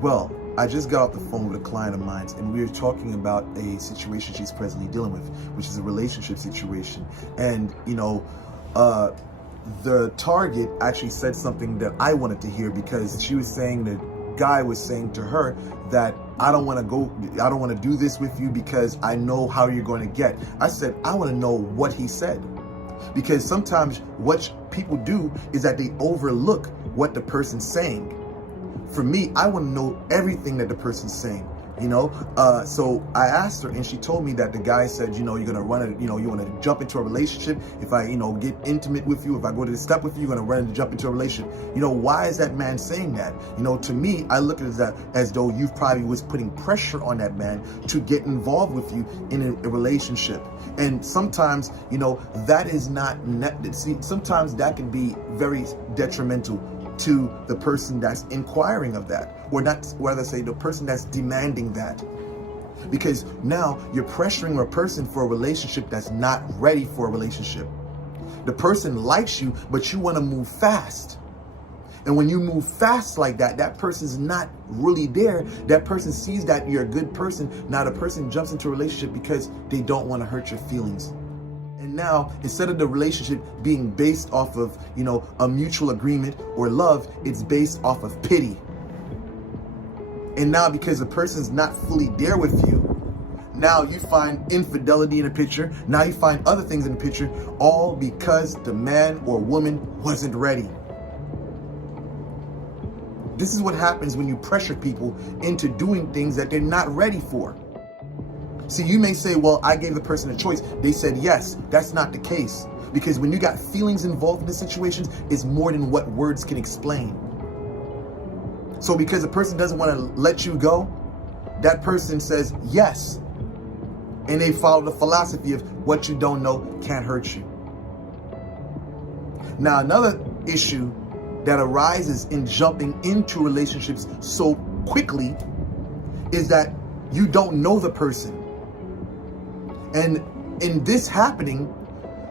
Well, I just got off the phone with a client of mine, and we were talking about a situation she's presently dealing with, which is a relationship situation. And, the target actually said something that I wanted to hear, because she was saying, the guy was saying to her that I don't want to do this with you because I know how you're going to get. I said, I want to know what he said. Because sometimes what people do is that they overlook what the person's saying. For me, I want to know everything that the person's saying, So I asked her, and she told me that the guy said, you're going to run it, you want to jump into a relationship. If I, get intimate with you, if I go to the step with you, you're going to run and jump into a relationship. Why is that man saying that? To me, I look at it as though you probably was putting pressure on that man to get involved with you in a relationship. And sometimes, that is not, sometimes that can be very detrimental to the person that's inquiring of that, or not, rather say the person that's demanding that. Because now you're pressuring a person for a relationship that's not ready for a relationship. The person likes you, but you want to move fast. And when you move fast like that, that person's not really there. That person sees that you're a good person. Now the person jumps into a relationship because they don't want to hurt your feelings. And now, instead of the relationship being based off of, a mutual agreement or love, it's based off of pity. And now, because the person's not fully there with you, now you find infidelity in the picture. Now you find other things in the picture, all because the man or woman wasn't ready. This is what happens when you pressure people into doing things that they're not ready for. See, you may say, well, I gave the person a choice. They said yes. That's not the case. Because when you got feelings involved in the situations, it's more than what words can explain. So because the person doesn't want to let you go, that person says yes. And they follow the philosophy of what you don't know can't hurt you. Now, another issue that arises in jumping into relationships so quickly is that you don't know the person. And in this happening,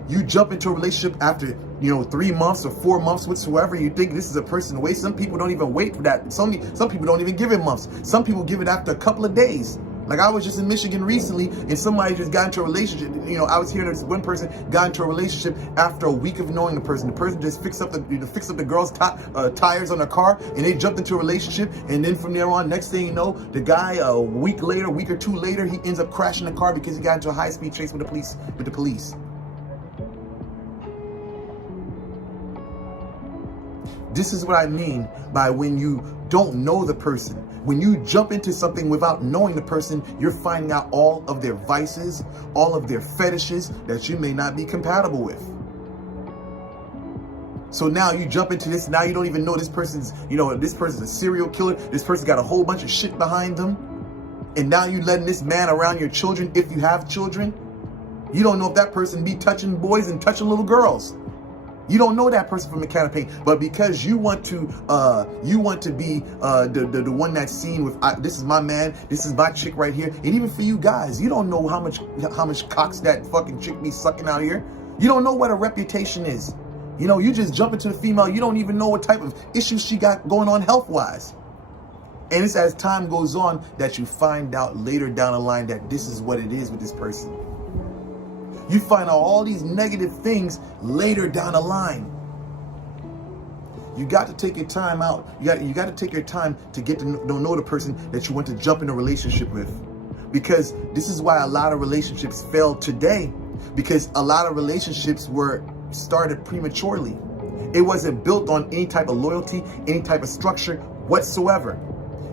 you jump into a relationship after, 3 months or 4 months, whatsoever. You think this is a person to wait. Some people don't even wait for that. Some people don't even give it months. Some people give it after a couple of days. Like I was just in Michigan recently, and somebody just got into a relationship. I was hearing this one person got into a relationship after a week of knowing the person. The person just fixed up the girl's tires on her car, and they jumped into a relationship. And then from there on, next thing you know, the guy a week or two later, he ends up crashing the car because he got into a high-speed chase with the police. This is what I mean by when you don't know the person. When you jump into something without knowing the person, you're finding out all of their vices, all of their fetishes that you may not be compatible with. So now you jump into this, now you don't even know this person's, this person's a serial killer. This person's got a whole bunch of shit behind them. And now you letting this man around your children, if you have children. You don't know if that person be touching boys and touching little girls. You don't know that person from a can of paint, but because you want to be the one that's seen with this is my man, this is my chick right here, and even for you guys, you don't know how much cocks that fucking chick be sucking out here. You don't know what a reputation is. You just jump into the female. You don't even know what type of issues she got going on health-wise. And it's as time goes on that you find out later down the line that this is what it is with this person. You find out all these negative things later down the line. You got to take your time out. You got to take your time to get to know the person that you want to jump in a relationship with. Because this is why a lot of relationships fail today. Because a lot of relationships were started prematurely. It wasn't built on any type of loyalty, any type of structure whatsoever.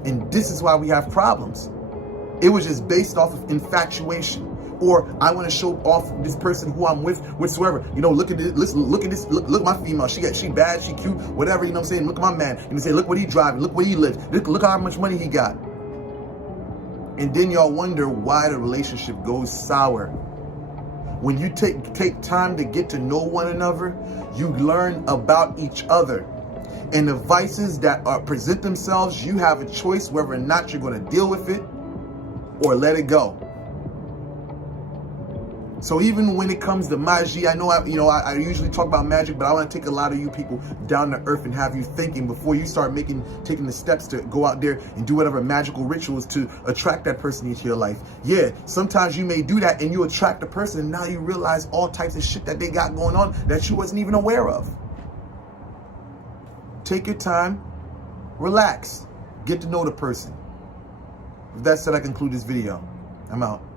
And this is why we have problems. It was just based off of infatuation. Or I want to show off this person who I'm with, whatsoever. Look at this. Look at this. Look my female. She bad. She cute. Whatever. What I'm saying. Look at my man. Say, look what he driving. Look where he lives. Look how much money he got. And then y'all wonder why the relationship goes sour. When you take time to get to know one another, you learn about each other. And the vices that present themselves, you have a choice whether or not you're going to deal with it or let it go. So even when it comes to magie, I know I usually talk about magic, but I want to take a lot of you people down to earth and have you thinking before you start taking the steps to go out there and do whatever magical rituals to attract that person into your life. Yeah, sometimes you may do that and you attract a person and now you realize all types of shit that they got going on that you wasn't even aware of. Take your time, relax, get to know the person. With that said, I conclude this video. I'm out.